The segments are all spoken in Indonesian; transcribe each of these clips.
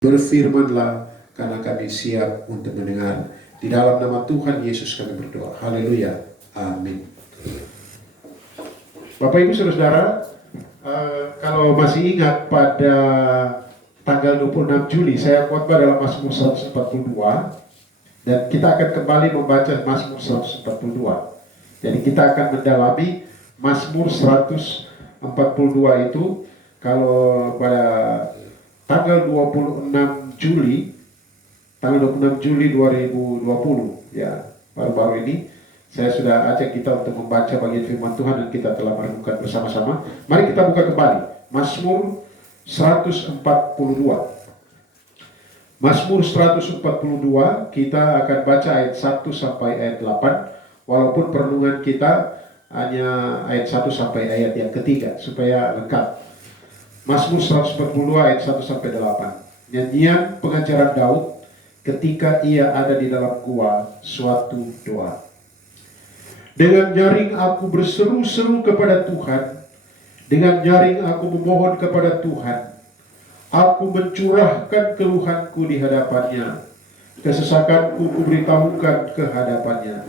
Berfirmanlah, karena kami siap untuk mendengar. Di dalam nama Tuhan Yesus kami berdoa. Haleluya. Amin. Bapak Ibu Saudara, kalau masih ingat pada tanggal 26 Juli saya khotbah dalam Mazmur 142, dan kita akan kembali membaca Mazmur 142. Jadi kita akan mendalami Mazmur 142 itu. Kalau pada tanggal 26 Juli 2020 ya, baru-baru ini saya sudah ajak kita untuk membaca bagian firman Tuhan dan kita telah merenungkan bersama-sama. Mari kita buka kembali Mazmur 142. Mazmur 142 kita akan baca ayat 1 sampai ayat 8, walaupun perenungan kita hanya ayat 1 sampai ayat yang ketiga supaya lengkap. Mazmur 142 ayat 1 sampai 8. Nyanyian pengajaran Daud ketika ia ada di dalam gua, suatu doa. Dengan nyaring aku berseru-seru kepada Tuhan, dengan nyaring aku memohon kepada Tuhan. Aku mencurahkan keluhanku di hadapannya, kesesakanku kuberitahukan ke hadapannya.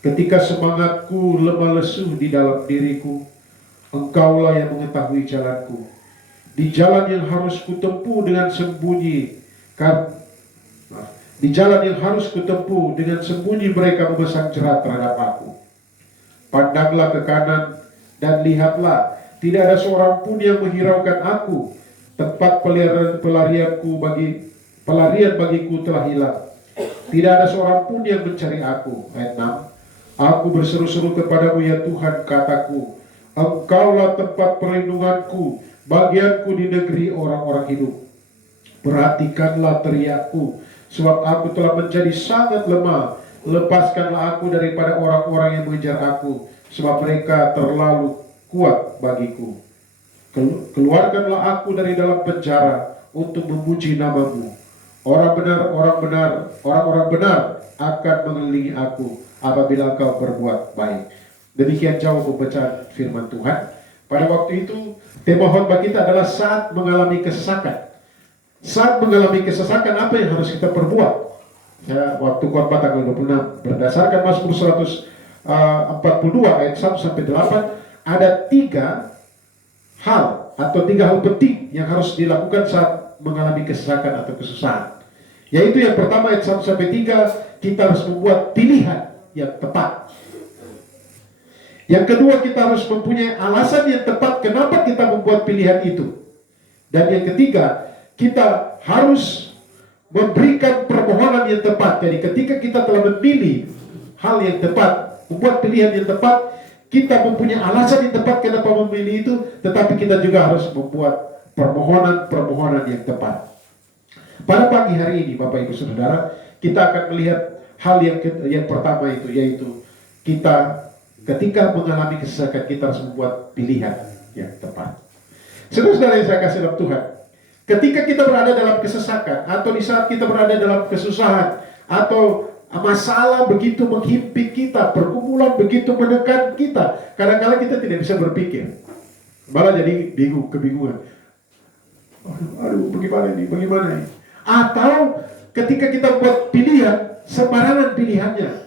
Ketika semangatku lemah lesu di dalam diriku, Engkaulah yang mengetahui jalanku. Di jalan yang harus kutempuh dengan sembunyi, di jalan yang harus kutempuh dengan sembunyi mereka memasang jerat terhadap aku. Pandanglah ke kanan dan lihatlah, tidak ada seorang pun yang menghiraukan aku. Tempat pelarian bagiku telah hilang. Tidak ada seorang pun yang mencari aku. Ayat 6. Aku berseru-seru kepadamu ya Tuhan, kataku, Engkaulah tempat perlindunganku, bagianku di negeri orang-orang hidup. Perhatikanlah teriakku, sebab aku telah menjadi sangat lemah. Lepaskanlah aku daripada orang-orang yang mengejar aku, sebab mereka terlalu kuat bagiku. Keluarkanlah aku dari dalam penjara untuk memuji namamu. Orang-orang benar akan mengelilingi aku apabila engkau berbuat baik. Demikian jauh pembacaan firman Tuhan. Pada waktu itu tema khotbah kita adalah saat mengalami kesesakan. Saat mengalami kesesakan, apa yang harus kita perbuat? Ya, waktu khotbah tanggal 26 berdasarkan Mazmur 142 ayat 1 sampai 8, ada 3 hal atau 3 hal penting yang harus dilakukan saat mengalami kesesakan atau kesusahan. Yaitu yang pertama ayat 1 sampai 3, kita harus membuat pilihan yang tepat. Yang kedua, kita harus mempunyai alasan yang tepat kenapa kita membuat pilihan itu. Dan yang ketiga, kita harus memberikan permohonan yang tepat. Jadi ketika kita telah memilih hal yang tepat, membuat pilihan yang tepat, kita mempunyai alasan yang tepat kenapa memilih itu, tetapi kita juga harus membuat permohonan yang tepat. Pada pagi hari ini, Bapak Ibu Saudara, kita akan melihat hal yang pertama itu, yaitu kita ketika mengalami kesesakan, kita harus membuat pilihan yang tepat. Saudara-saudara yang saya kasih dalam Tuhan, ketika kita berada dalam kesesakan, atau di saat kita berada dalam kesusahan, atau masalah begitu menghimpit kita, pergumulan begitu menekan kita, kadang-kadang kita tidak bisa berpikir, malah jadi kebingungan. Aduh, bagaimana ini? Atau ketika kita buat pilihan, sembarangan pilihannya.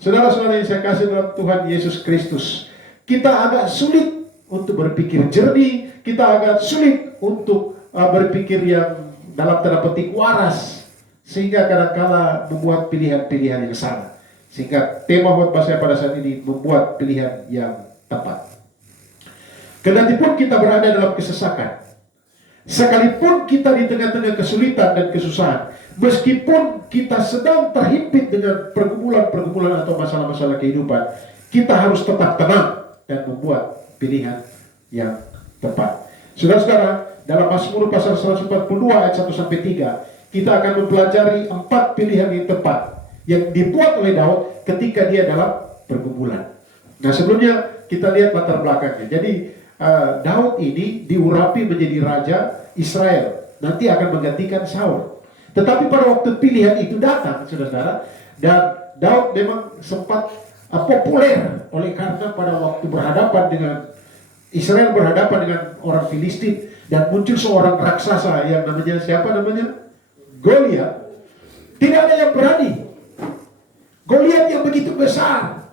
Saudara-saudara yang saya kasih dalam Tuhan Yesus Kristus, kita agak sulit untuk berpikir jernih, kita agak sulit untuk berpikir yang dalam tanda petik waras, sehingga kadang-kala membuat pilihan-pilihan yang salah. Sehingga tema khotbah saya pada saat ini membuat pilihan yang tepat. Kendatipun kita berada dalam kesesakan, sekalipun kita di tengah-tengah kesulitan dan kesusahan, meskipun kita sedang terhimpit dengan pergumulan atau masalah-masalah kehidupan, kita harus tetap tenang dan membuat pilihan yang tepat. Saudara-saudara, dalam Mazmur pasal 142 ayat 1 sampai 3, kita akan mempelajari 4 pilihan yang tepat yang dibuat oleh Daud ketika dia dalam pergumulan. Nah, sebelumnya kita lihat latar belakangnya. Jadi Daud ini diurapi menjadi raja Israel, nanti akan menggantikan Saul. Tetapi pada waktu pilihan itu datang, saudara-saudara, dan Daud memang sempat populer oleh karena pada waktu berhadapan dengan Israel, berhadapan dengan orang Filistin, Dan muncul seorang raksasa yang namanya siapa namanya? Goliat. Tidak ada yang berani. Goliat yang begitu besar.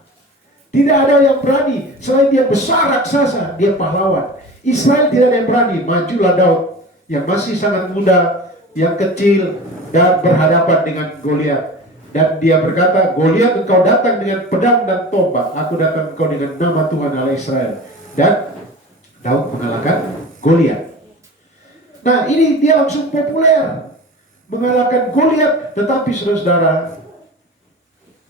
Tidak ada yang berani. Selain dia besar raksasa, dia pahlawan. Israel tidak ada yang berani. Majulah Daud yang masih sangat muda, yang kecil, dan berhadapan dengan Goliat. Dan dia berkata, Goliat, engkau datang dengan pedang dan tombak, aku datang engkau dengan nama Tuhan Allah Israel. Dan Daud mengalahkan Goliat. Nah, ini dia langsung populer, mengalahkan Goliat. Tetapi saudara-saudara,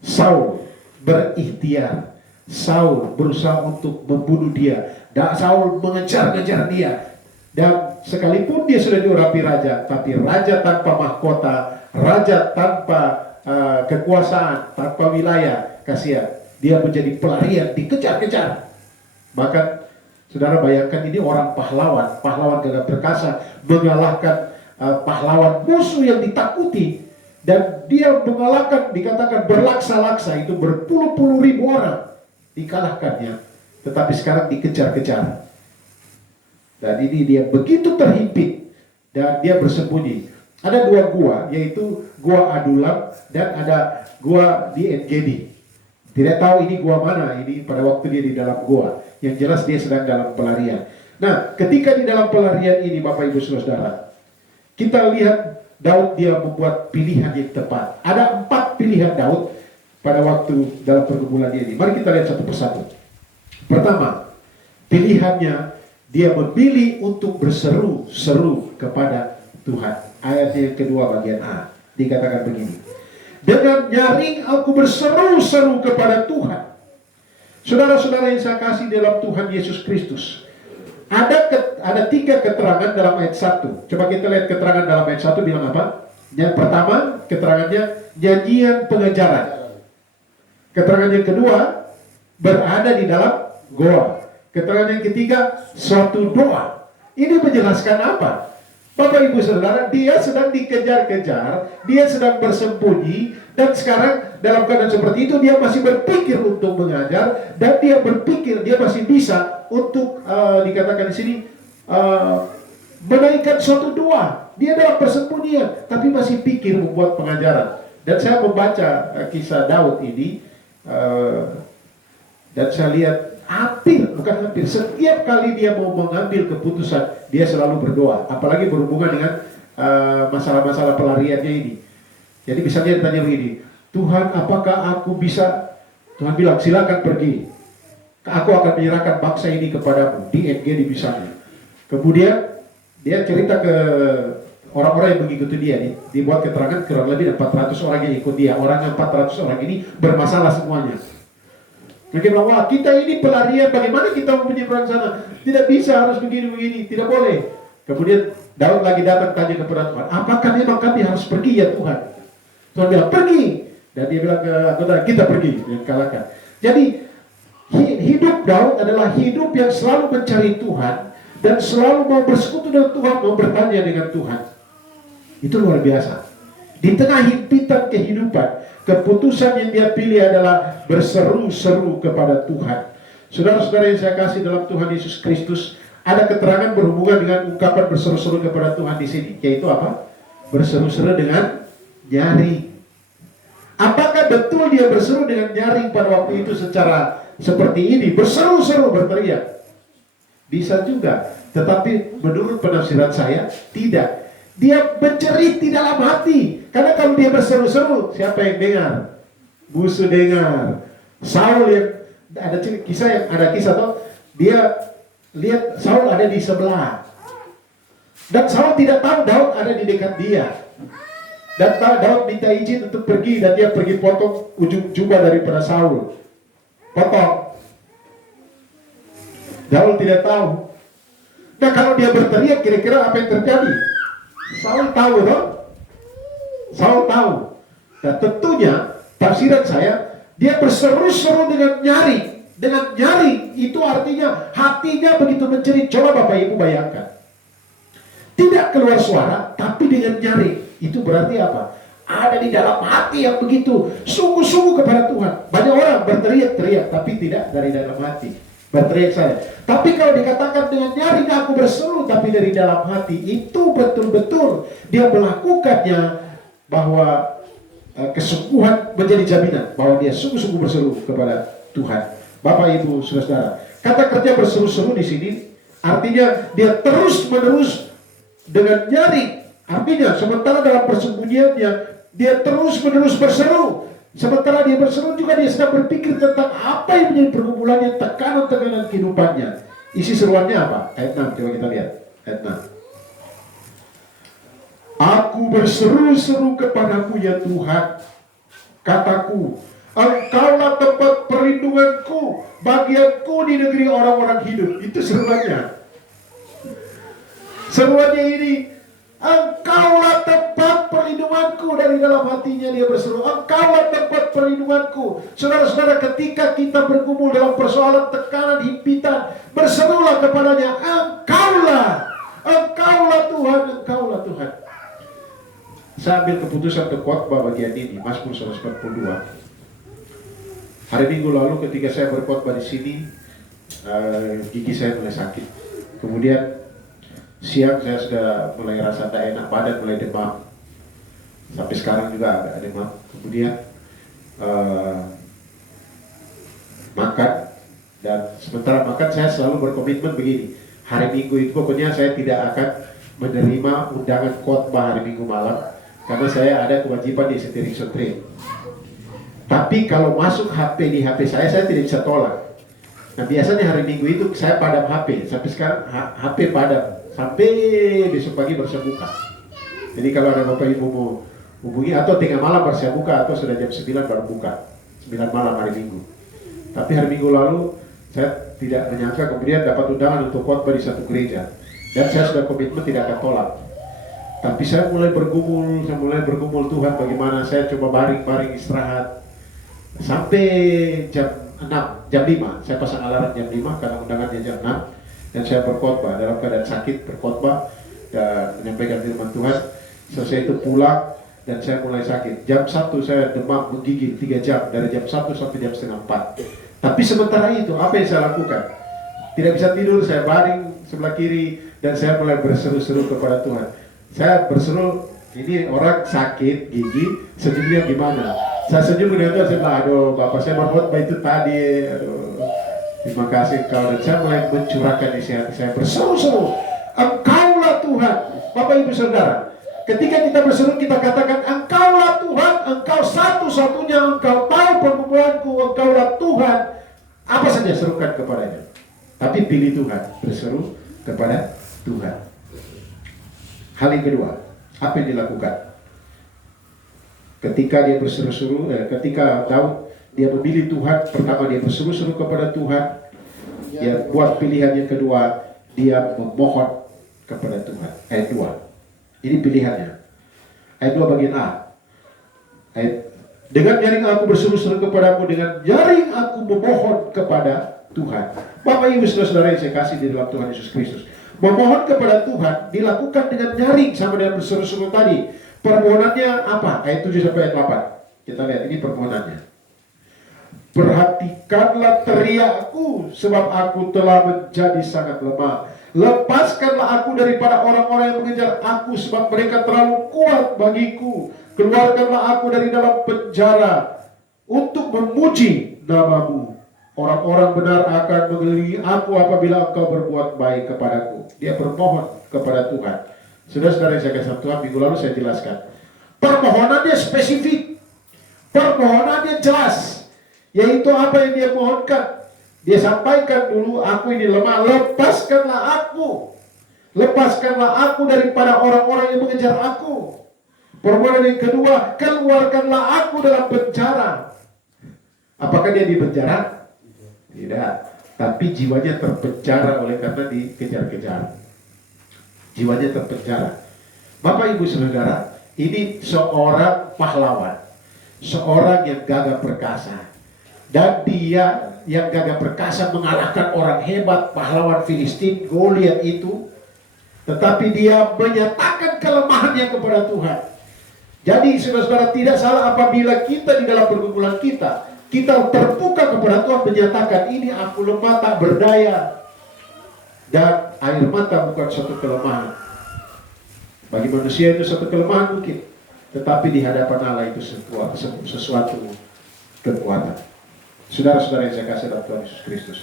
Saul berikhtiar. Saul berusaha untuk membunuh dia. Dan Saul mengejar-ngejar dia. Dan sekalipun dia sudah diurapi raja, tapi raja tanpa mahkota, raja tanpa kekuasaan, tanpa wilayah, kasihan. Dia menjadi pelarian, dikejar-kejar. Bahkan saudara bayangkan, ini orang pahlawan, pahlawan gagah perkasa, mengalahkan pahlawan musuh yang ditakuti. Dan dia mengalahkan, dikatakan berlaksa-laksa, itu berpuluh-puluh ribu orang dikalahkannya. Tetapi sekarang dikejar-kejar. Dan ini dia begitu terhimpit, dan dia bersembunyi. Ada dua gua, yaitu gua Adulam dan ada gua di En-Gedi. Tidak tahu ini gua mana, ini pada waktu dia di dalam gua. Yang jelas dia sedang dalam pelarian. Nah, ketika di dalam pelarian ini, Bapak Ibu Saudara, kita lihat Daud dia membuat pilihan yang tepat. Ada 4 pilihan Daud pada waktu dalam pergumulan ini. Mari kita lihat satu persatu. Pertama, pilihannya dia memilih untuk berseru-seru kepada Tuhan. Ayat yang kedua bagian A dikatakan begini. Dengan nyaring aku berseru-seru kepada Tuhan. Saudara-saudara yang saya kasih dalam Tuhan Yesus Kristus, ada 3 keterangan dalam ayat 1. Coba kita lihat keterangan dalam ayat 1 bilang apa? Yang pertama, keterangannya nyanyian pengejaran. Keterangan yang kedua, berada di dalam goa. Keterangan yang ketiga, suatu doa. Ini menjelaskan apa? Bapak Ibu Saudara, dia sedang dikejar-kejar, dia sedang bersembunyi, dan sekarang dalam keadaan seperti itu dia masih berpikir untuk mengajar, dan dia berpikir dia masih bisa untuk dikatakan di sini menaikkan suatu doa. Dia dalam persembunyian, tapi masih pikir membuat pengajaran. Dan saya membaca kisah Daud ini, dan saya lihat hampir setiap kali dia mau mengambil keputusan, dia selalu berdoa, apalagi berhubungan dengan masalah-masalah pelariannya ini. Jadi misalnya dia tanya begini, Tuhan, apakah aku bisa? Tuhan bilang, silakan pergi, aku akan menyerahkan bangsa ini kepadamu, di En-Gedi misalnya. Kemudian dia cerita ke orang-orang yang mengikuti dia, dibuat keterangan kurang lebih 400 orang yang ikut dia. Orang yang 400 orang ini bermasalah semuanya. Mereka bilang, wah kita ini pelarian, bagaimana kita mau menyeberang sana? Tidak bisa, harus begini-begini, tidak boleh. Kemudian Daud lagi datang tanya kepada Tuhan, apakah memang kami harus pergi ya Tuhan? Tuhan bilang, pergi. Dan dia bilang ke anggota, kita pergi, dan kalahkan. Jadi hidup Daud adalah hidup yang selalu mencari Tuhan, dan selalu mau bersekutu dengan Tuhan, mau bertanya dengan Tuhan. Itu luar biasa. Di tengah himpitan kehidupan, keputusan yang dia pilih adalah berseru-seru kepada Tuhan. Saudara-saudara yang saya kasih dalam Tuhan Yesus Kristus, ada keterangan berhubungan dengan ungkapan berseru-seru kepada Tuhan di sini, yaitu apa? Berseru-seru dengan nyaring. Apakah betul dia berseru dengan nyaring pada waktu itu secara seperti ini, berseru-seru, berteriak? Bisa juga, tetapi menurut penafsiran saya, tidak. Dia menjerit di dalam hati. Karena kalau dia berseru-seru, siapa yang dengar? Musuh dengar. Saul yang ada kisah toh, dia lihat Saul ada di sebelah. Dan Saul tidak tahu Daud ada di dekat dia. Dan Daud minta izin untuk pergi, dan dia pergi potong ujung jubah daripada Saul. Potong. Daud tidak tahu. Nah, kalau dia berteriak, kira-kira apa yang terjadi? Saul tahu dong. Saul tahu. Dan tentunya tafsiran saya, dia berseru-seru dengan nyaring. Dengan nyaring itu artinya hatinya begitu menjerit. Coba Bapak Ibu bayangkan. Tidak keluar suara, tapi dengan nyaring. Itu berarti apa? Ada di dalam hati yang begitu sungguh-sungguh kepada Tuhan. Banyak orang berteriak-teriak, tapi tidak dari dalam hati. berteriak saya. Tapi kalau dikatakan dengan nyaring aku berseru, tapi dari dalam hati, itu betul-betul dia melakukannya bahwa kesungguhan menjadi jaminan bahwa dia sungguh-sungguh berseru kepada Tuhan. Bapak, Ibu, Saudara, kata kerja berseru-seru di sini artinya dia terus-menerus dengan nyaring. Artinya sementara dalam persembunyiannya dia terus-menerus berseru. Sementara dia berseru juga dia sedang berpikir tentang apa yang menjadi pergumulannya, tekanan-tekanan kehidupannya. Isi seruannya apa? Ayat 6, coba kita lihat. Ayat 6. Aku berseru-seru kepadamu ya Tuhan, kataku, Engkaulah tempat perlindunganku, bagianku di negeri orang-orang hidup. Itu seruannya. Seruannya ini, Engkaulah tempat perlindunganku. Dari dalam hatinya dia berseru, Engkaulah tempat perlindunganku. Saudara-saudara, ketika kita bergumul dalam persoalan tekanan, himpitan, berserulah kepadanya, Engkaulah, Engkaulah Tuhan, Engkaulah Tuhan. Saya ambil keputusan untuk khotbah bagian ini, Mazmur 142. Hari Minggu lalu ketika saya berkhotbah di sini, gigi saya mulai sakit. Kemudian siang saya sudah mulai rasa tak enak badan, mulai demam. Sampai sekarang juga agak demam. Kemudian makan, dan sementara makan saya selalu berkomitmen begini. Hari Minggu itu pokoknya saya tidak akan menerima undangan khotbah hari Minggu malam, karena saya ada kewajiban di Setiring Sutri. Tapi kalau masuk HP di HP saya tidak bisa tolak. Nah biasanya hari Minggu itu saya padam HP. Sampai sekarang HP padam sampai besok pagi baru saya buka. Jadi kalau ada Bapak Ibu mau hubungi atau tengah malam baru saya buka, atau sudah jam 9 baru buka, 9 malam hari Minggu. Tapi hari Minggu lalu saya tidak menyangka kemudian dapat undangan untuk khotbah di satu gereja, dan saya sudah komitmen tidak akan tolak. Tapi saya mulai bergumul Tuhan, bagaimana saya coba baring istirahat sampai jam 6, jam 5. Saya pasang alarm jam 5 karena undangannya jam 6, dan saya berkhotbah dalam keadaan sakit, berkhotbah dan menyampaikan firman Tuhan. Selesai itu pulang dan saya mulai sakit. Jam 1 saya demam menggigil 3 jam, dari jam 1 sampai jam setengah 4. Tapi sementara itu apa yang saya lakukan? Tidak bisa tidur, saya baring sebelah kiri dan saya mulai berseru-seru kepada Tuhan. Saya berseru, ini orang sakit gigi, senyumnya gimana? Saya senyum dengan Tuhan, saya bilang, aduh Bapak saya berkhotbah itu tadi, aduh terima kasih Engkau. Dan saya mulai mencurahkan isi hati saya, berseru-seru, Engkaulah Tuhan. Bapak Ibu Saudara, ketika kita berseru kita katakan, Engkaulah Tuhan, Engkau satu-satunya, Engkau tahu pergumulanku, Engkaulah Tuhan. Apa saja serukan kepadanya. Tapi pilih Tuhan, berseru kepada Tuhan. Hal yang kedua, apa yang dilakukan? Ketika dia berseru-seru, ketika Daud dia memilih Tuhan, pertama dia berseru-seru kepada Tuhan. Dia buat pilihan yang kedua, dia memohon kepada Tuhan. Ayat 2. Ini pilihannya. Ayat 2 bagian A. Dengan nyaring aku berseru-seru kepadamu, dengan nyaring aku memohon kepada Tuhan. Bapak Ibu Saudara yang saya kasih di dalam Tuhan Yesus Kristus, memohon kepada Tuhan dilakukan dengan nyaring sama dengan berseru-seru tadi. Permohonannya apa? Ayat 7 sampai ayat 8. Kita lihat ini permohonannya. Perhatikanlah teriakku, sebab aku telah menjadi sangat lemah. Lepaskanlah aku daripada orang-orang yang mengejar aku, sebab mereka terlalu kuat bagiku. Keluarkanlah aku dari dalam penjara untuk memuji namamu. Orang-orang benar akan mengelilingi aku apabila engkau berbuat baik kepadaku. Dia bermohon kepada Tuhan. Saudara-saudara yang saya kasih Tuhan, minggu lalu saya jelaskan. Permohonannya spesifik. Permohonannya jelas. Yaitu apa yang dia mohonkan. Dia sampaikan dulu, aku ini lemah, lepaskanlah aku. Lepaskanlah aku daripada orang-orang yang mengejar aku. Permohonan yang kedua, keluarkanlah aku dalam penjara. Apakah dia di penjara? Tidak, tapi jiwanya terpenjara oleh karena dikejar-kejar. Jiwanya terpenjara. Bapak Ibu Saudara, ini seorang pahlawan, seorang yang gagah perkasa, dan dia yang gagah perkasa mengalahkan orang hebat, pahlawan Filistin, Goliat itu. Tetapi dia menyatakan kelemahannya kepada Tuhan. Jadi saudara-saudara, tidak salah apabila kita di dalam pergumulan kita kita terbuka kepada Tuhan, menyatakan ini aku lemah tak berdaya. Dan air mata bukan suatu kelemahan. Bagi manusia itu suatu kelemahan mungkin, tetapi di hadapan Allah itu sesuatu kekuatan. Saudara-saudara yang saya kasih dalam Tuhan Yesus Kristus,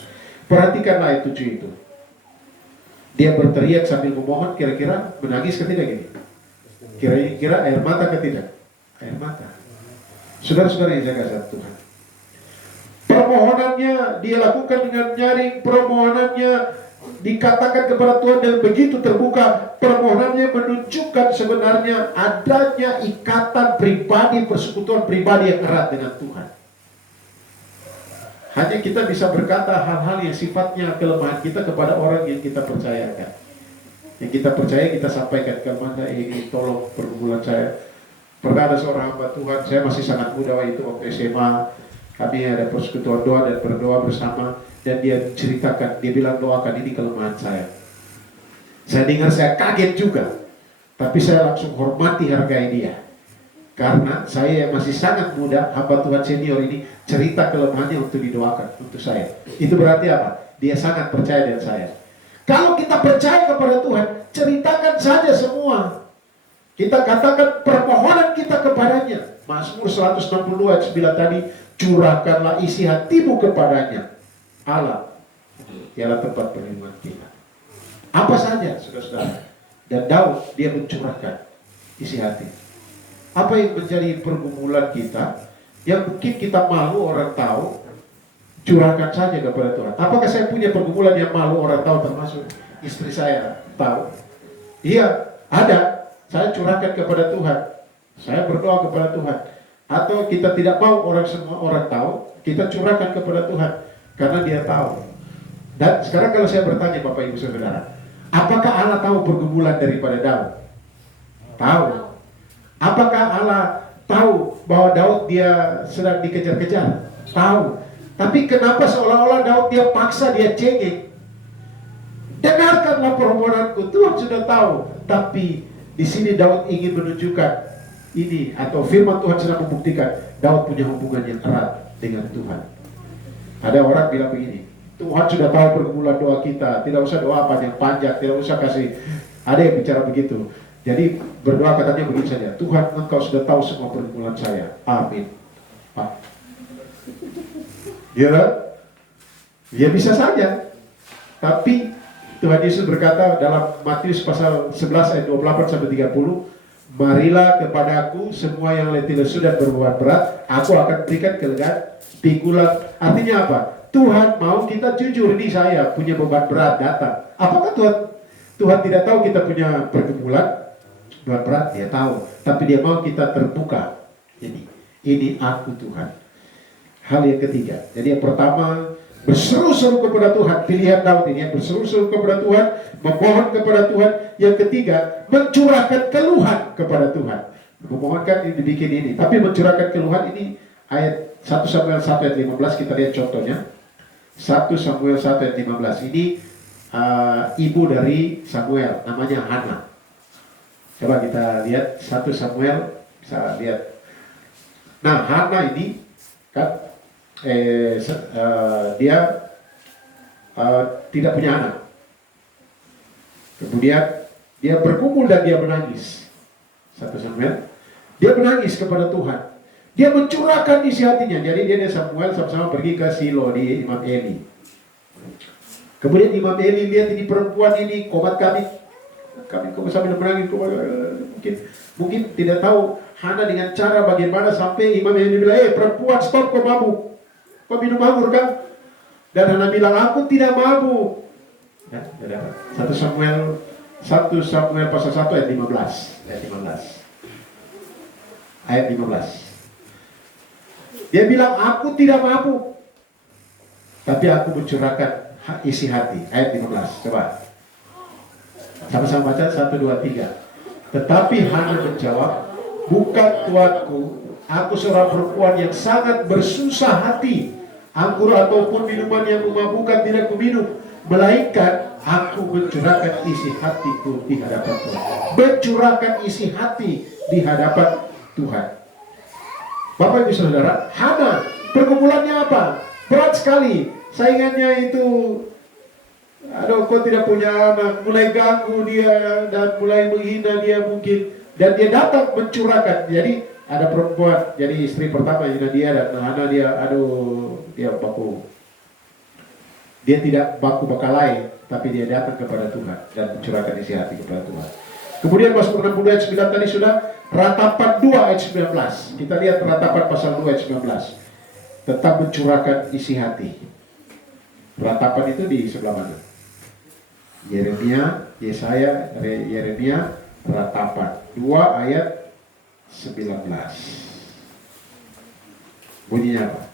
perhatikanlah ayat 7 itu. Dia berteriak sambil memohon, kira-kira menangis ketidak ini? Kira-kira air mata ketidak? Air mata. Saudara-saudara yang saya kasih Tuhan, permohonannya dia lakukan dengan nyaring, permohonannya dikatakan kepada Tuhan dan begitu terbuka. Permohonannya menunjukkan sebenarnya adanya ikatan pribadi, persekutuan pribadi yang erat dengan Tuhan. Hanya kita bisa berkata hal-hal yang sifatnya kelemahan kita kepada orang yang kita percayakan. Yang kita percaya, kita sampaikan kepada ini, tolong pergumulan saya. Pernah ada seorang hamba Tuhan, saya masih sangat muda waktu SMA. Kami ada persekutuan doa dan berdoa bersama. Dan dia ceritakan, dia bilang doakan ini kelemahan saya. Saya dengar, saya kaget juga. Tapi saya langsung hormati, hargai dia. Karena saya yang masih sangat muda, hamba Tuhan senior ini, cerita kelemahannya untuk didoakan, untuk saya. Itu berarti apa? Dia sangat percaya dengan saya. Kalau kita percaya kepada Tuhan, ceritakan saja semua. Kita katakan permohonan kita kepadanya. Mazmur 162 ayat 9 tadi, curahkanlah isi hatimu kepadanya. Allah, ialah tempat perlindungan kita. Apa saja, saudara-saudara. Dan Daud, dia mencurahkan isi hati. Apa yang menjadi pergumulan kita, yang mungkin kita malu orang tahu, curahkan saja kepada Tuhan. Apakah saya punya pergumulan yang malu orang tahu, termasuk istri saya tahu? Iya, ada. Saya curahkan kepada Tuhan. Saya berdoa kepada Tuhan. Atau kita tidak mau semua orang tahu, kita curahkan kepada Tuhan. Karena dia tahu. Dan sekarang kalau saya bertanya Bapak Ibu Saudara, apakah Allah tahu pergumulan daripada Daud? Tahu. Apakah Allah tahu bahwa Daud dia sedang dikejar-kejar? Tahu. Tapi kenapa seolah-olah Daud dia paksa, dia cengeng? Dengarkanlah permohonanku, Tuhan sudah tahu. Tapi di sini Daud ingin menunjukkan ini, atau firman Tuhan sedang membuktikan Daud punya hubungan yang erat dengan Tuhan. Ada orang bilang begini, Tuhan sudah tahu pergumulan doa kita, tidak usah doa panjang-panjang, tidak usah kasih. Ada yang bicara begitu. Jadi berdoa katanya begini saja, Tuhan engkau sudah tahu semua pergumulan saya. Amin. Pak. Ya bisa saja. Tapi Tuhan Yesus berkata dalam Matius pasal 11 ayat 28 sampai 30, marilah kepadaku semua yang letih lesu dan berbeban berat, aku akan berikan kelegaan. Pikulan. Artinya apa? Tuhan mau kita jujur, ini saya punya beban berat, datang. Apakah Tuhan tidak tahu kita punya pergumulan? Berat, dia tahu, tapi dia mau kita terbuka. Ini aku Tuhan. Hal yang ketiga, jadi yang pertama berseru-seru kepada Tuhan. Pilihan Daud ini, yang berseru-seru kepada Tuhan, memohon kepada Tuhan. Yang ketiga, mencurahkan keluhan kepada Tuhan. Memohonkan ini dibikin ini, tapi mencurahkan keluhan ini ayat 1 Samuel 1 ayat 15, kita lihat contohnya. 1 Samuel 1 ayat 15 ini ibu dari Samuel, namanya Hana. Coba kita lihat 1 Samuel, bisa lihat. Nah, Hana ini kan dia tidak punya anak. Kemudian dia bergumul dan dia menangis. 1 Samuel, dia menangis kepada Tuhan. Dia mencurahkan isi hatinya. Jadi dia dan Samuel sama-sama pergi ke Silo di Imam Eli. Kemudian Imam Eli lihat ini perempuan ini, komat kami sambil menangis, mungkin tidak tahu Hana dengan cara bagaimana sampai Imam Eli bilang, perempuan stop, kau mabuk, kau minum anggur kan? Dan Hana bilang, aku tidak mabuk. Ya, 1 Samuel pasal 1 ayat 15. Ayat 15. Dia bilang, aku tidak mabuk, tapi aku mencurahkan isi hati. Ayat 15, coba sama-sama baca, 1, 2, 3. Tetapi Hana menjawab, bukan tuanku, aku seorang perempuan yang sangat bersusah hati. Anggur ataupun minuman yang memabukkan tidak kuminum, melainkan aku mencurahkan isi hatiku di hadapan Tuhan. Mencurahkan isi hati di hadapan Tuhan. Bapak Ibu Saudara, Hana Pergumulannya apa? Berat sekali. Saingannya itu, aduh, kau tidak punya anak, mulai ganggu dia dan mulai menghina dia mungkin, dan dia datang mencurahkan. Jadi ada perempuan, jadi istri pertama hina dia dan hana dia, aduh, dia baku. Dia tidak baku bakalai, tapi dia datang kepada Tuhan dan mencurahkan isi hati kepada Tuhan. Kemudian Mazmur 60 ayat 9 tadi sudah, ratapan 2 ayat 19. Kita lihat ratapan pasal 2 ayat 19. Tetap mencurahkan isi hati. Ratapan itu di sebelah mana? Yeremia, Yesaya, Yeremia, ratapan 2 ayat 19. Bunyinya apa?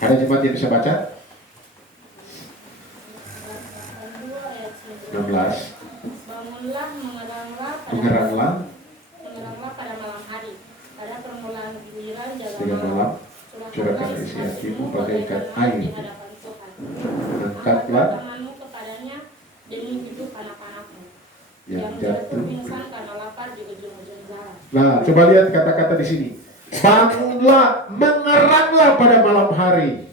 Ada jemaat yang bisa baca? 16. Bangunlah, Mengeranglah pada malam hari, pada permulaan giliran jaga dengan malam, curahkan isi hatimu bagaikan air. Angkatlah tanganmu kepadanya demi hidup anak-anakmu yang jatuh pingsan karena lapar di ujung-ujung jalan. Nah, coba lihat kata-kata di sini. Bangunlah, mengeranglah pada malam hari.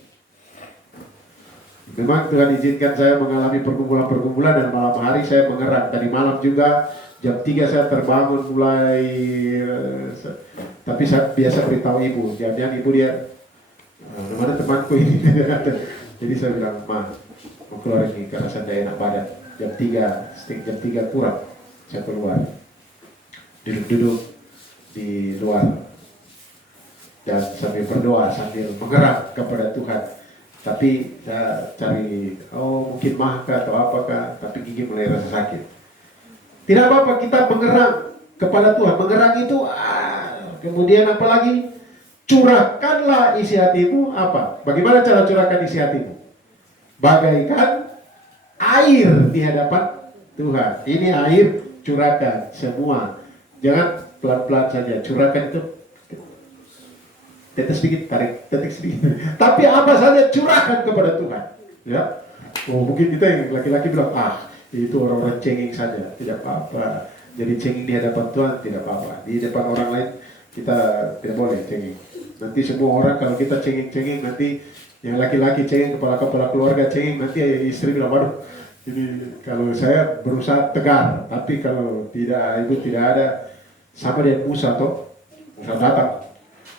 Memang Tuhan izinkan saya mengalami pergumulan-pergumulan dan malam hari saya mengerang. Tadi malam juga jam 3 saya terbangun mulai, tapi saya biasa beritahu ibu, jangan-jangan ibu dia, mana temanku ini. Jadi saya bilang, Ma, mau keluar ini karena saya tidak enak badan. Jam 3 kurang saya keluar, duduk-duduk di luar dan sambil berdoa, sambil mengerang kepada Tuhan. Tapi saya cari, mungkin mahkah atau apakah, tapi gigi mulai rasa sakit. Tidak apa-apa, kita mengerang kepada Tuhan. Mengerang itu, kemudian apa lagi? Curahkanlah isi hatimu, apa? Bagaimana cara curahkan isi hatimu? Bagaikan air di hadapan Tuhan. Ini air, curahkan semua. Jangan pelan-pelan saja, curahkan itu. Tetes sedikit, tarik, tetes sedikit. Tapi apa saja curahkan kepada Tuhan. Ya, mungkin kita yang laki-laki bilang, itu orang-orang cengeng saja, tidak apa-apa. Jadi cengeng di hadapan Tuhan tidak apa-apa. Di depan orang lain kita tidak boleh cengeng. Nanti semua orang kalau kita cengeng-cengeng, nanti yang laki-laki cengeng, kepala keluarga cengeng, nanti istri bilang, waduh, ini kalau saya berusaha tegar, tapi kalau tidak, ibu tidak ada, sama dengan Musa Musa datang.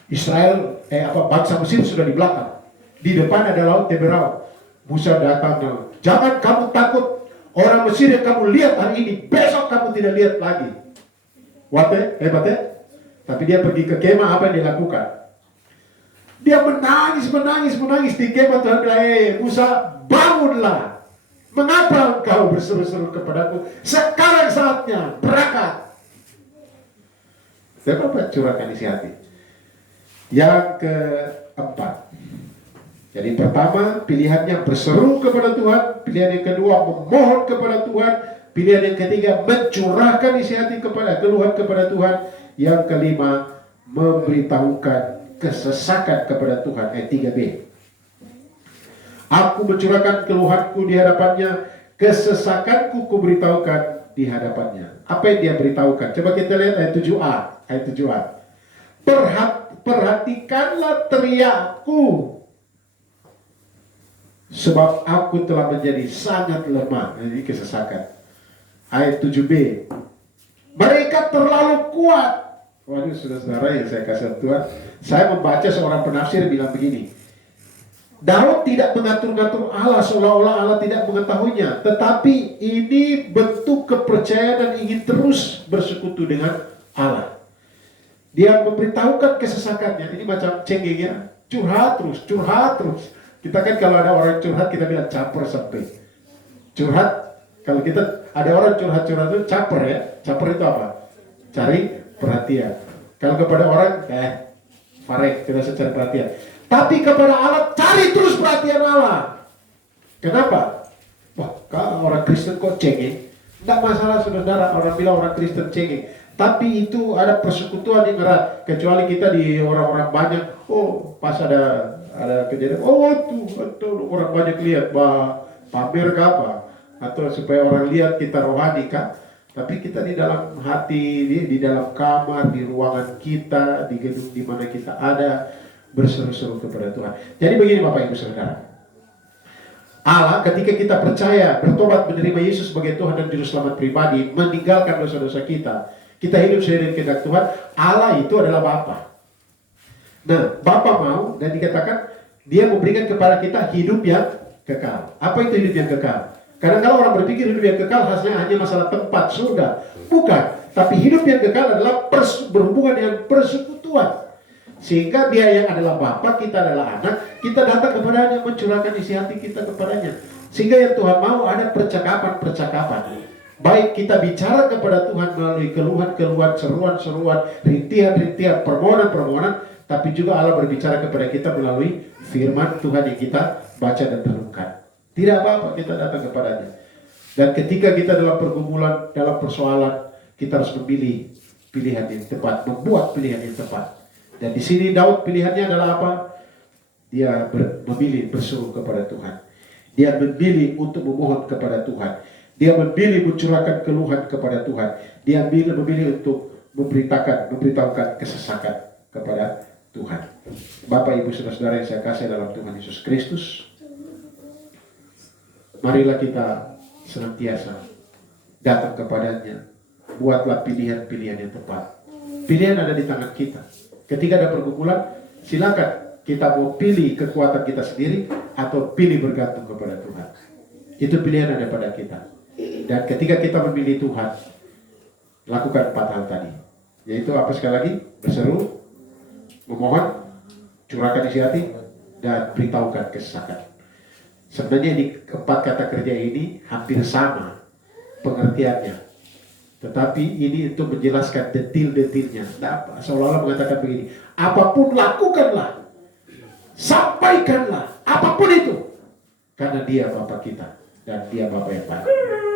Israel, bangsa Mesir sudah di belakang. Di depan ada laut Teberau. Musa datang, jangan kamu takut. Orang Mesir yang kamu lihat hari ini, besok kamu tidak lihat lagi. Hebat ya? Tapi dia pergi ke kemah, apa yang dia lakukan? Dia menangis di kemah. Tuhan bilang, Musa, bangunlah. Mengapa engkau berseru-seru kepadaku? Sekarang saatnya, berangkat. Dan apa? Curahkan isi hati. Yang keempat, jadi pertama pilihannya berseru kepada Tuhan, pilihan yang kedua memohon kepada Tuhan, pilihan yang ketiga mencurahkan isi hati keluhan kepada Tuhan, yang kelima memberitahukan kesesakan kepada Tuhan. Ayat 3b, aku mencurahkan keluhanku di hadapannya, kesesakanku kuberitahukan di hadapannya. Apa yang dia beritahukan? Coba kita lihat ayat 7a. Ayat 7a. Perhatikanlah teriakku, sebab aku telah menjadi sangat lemah. Ini kesesakan. Ayat 7b, mereka terlalu kuat. Waduh, saudara-saudara yang saya kasih Tuhan, saya membaca seorang penafsir bilang begini, Daud tidak mengatur-ngatur Allah seolah-olah Allah tidak mengetahuinya, tetapi ini bentuk kepercayaan dan ingin terus bersekutu dengan Allah. Dia memberitahukan kesesakannya. Ini macam cengeng ya, curhat terus. Kita kan kalau ada orang curhat kita bilang caper sampai. Curhat, kalau kita ada orang curhat itu caper ya. Caper itu apa? Cari perhatian. Kalau kepada orang, farek, tidak usah cari perhatian. Tapi kepada Allah, cari terus perhatian Allah. Kenapa? Wah, kalau orang Kristen kok cengeng? Tidak masalah saudara, orang bilang orang Kristen cengeng. Tapi itu ada persekutuan yang erat. Kecuali kita di orang-orang banyak, pas ada kejadian, tuh orang banyak lihat, pamer ke apa? Atau supaya orang lihat kita rohani kan? Tapi kita di dalam hati, di dalam kamar, di ruangan kita, di gedung di mana kita ada, berseru-seru kepada Tuhan. Jadi begini Bapak Ibu Saudara, Allah ketika kita percaya, bertobat, menerima Yesus sebagai Tuhan dan Juru Selamat pribadi, meninggalkan dosa-dosa kita, kita hidup sesuai dengan kehendak Tuhan, Allah itu adalah Bapa. Nah, Bapa mau dan dikatakan Dia memberikan kepada kita hidup yang kekal. Apa itu hidup yang kekal? Kadang-kadang orang berpikir hidup yang kekal hanya masalah tempat, surga. Bukan. Tapi hidup yang kekal adalah berhubungan dengan persekutuan. Sehingga Dia yang adalah Bapa, kita adalah anak, kita datang kepadanya, mencurahkan isi hati kita kepadanya. Sehingga yang Tuhan mau ada percakapan-percakapan. Baik kita bicara kepada Tuhan melalui keluhan-keluhan, seruan-seruan, rintihan-rintihan, permohonan-permohonan, tapi juga Allah berbicara kepada kita melalui firman Tuhan yang kita baca dan renungkan. Tidak apa-apa kita datang kepadanya. Dan ketika kita dalam pergumulan, dalam persoalan, kita harus memilih pilihan yang tepat, membuat pilihan yang tepat. Dan di sini Daud pilihannya adalah apa? Dia memilih berseru kepada Tuhan. Dia memilih untuk memohon kepada Tuhan. Dia memilih mencurahkan keluhan kepada Tuhan. Dia memilih untuk memberitahukan kesesakan kepada Tuhan. Bapak, Ibu, Saudara-saudara yang saya kasih dalam Tuhan Yesus Kristus, marilah kita senantiasa datang kepadanya. Buatlah pilihan-pilihan yang tepat. Pilihan ada di tangan kita. Ketika ada pergumulan, silakan kita mau pilih kekuatan kita sendiri atau pilih bergantung kepada Tuhan. Itu pilihan ada pada kita. Dan ketika kita memilih Tuhan, lakukan 4 hal tadi. Yaitu apa sekali lagi? Berseru, memohon, curahkan isi hati, dan beritahukan kesesakan. Sebenarnya di 4 kata kerja ini hampir sama pengertiannya. Tetapi ini untuk menjelaskan detil-detilnya. Nah, seolah-olah mengatakan begini, apapun lakukanlah, sampaikanlah, apapun itu. Karena Dia Bapa kita, dan Dia Bapa yang baik.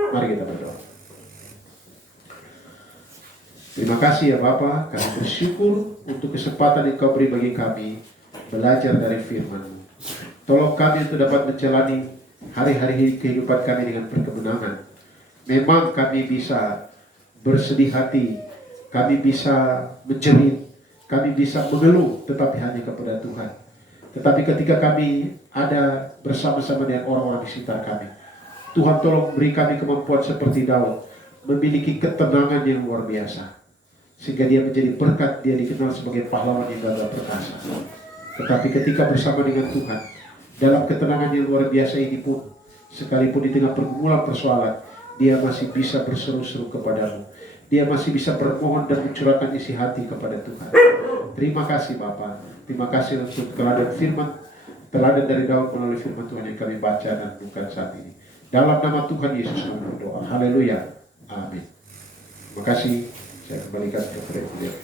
Mari kita berdoa. Terima kasih ya Bapa, kami bersyukur untuk kesempatan yang Kau beri bagi kami belajar dari firman-Mu. Tolong kami untuk dapat menjalani hari-hari kehidupan kami dengan berkemenangan. Memang kami bisa bersedih hati, kami bisa menjerit, kami bisa mengeluh, tetapi hanya kepada Tuhan. Tetapi ketika kami ada bersama-sama dengan orang-orang di sekitar kami, Tuhan tolong beri kami kemampuan seperti Daud, memiliki ketenangan yang luar biasa. Sehingga dia menjadi berkat, dia dikenal sebagai pahlawan yang gagah perkasa. Tetapi ketika bersama dengan Tuhan, dalam ketenangan yang luar biasa ini pun, sekalipun di tengah pergumulan persoalan, dia masih bisa berseru-seru kepadamu. Dia masih bisa bermohon dan mencurahkan isi hati kepada Tuhan. Terima kasih Bapa. Terima kasih untuk teladan firman, teladan dari Daud melalui firman Tuhan yang kami baca dan bukan saat ini. Dalam nama Tuhan Yesus kami berdoa. Haleluya. Amin. Terima kasih. Saya kembalikan ke beliau.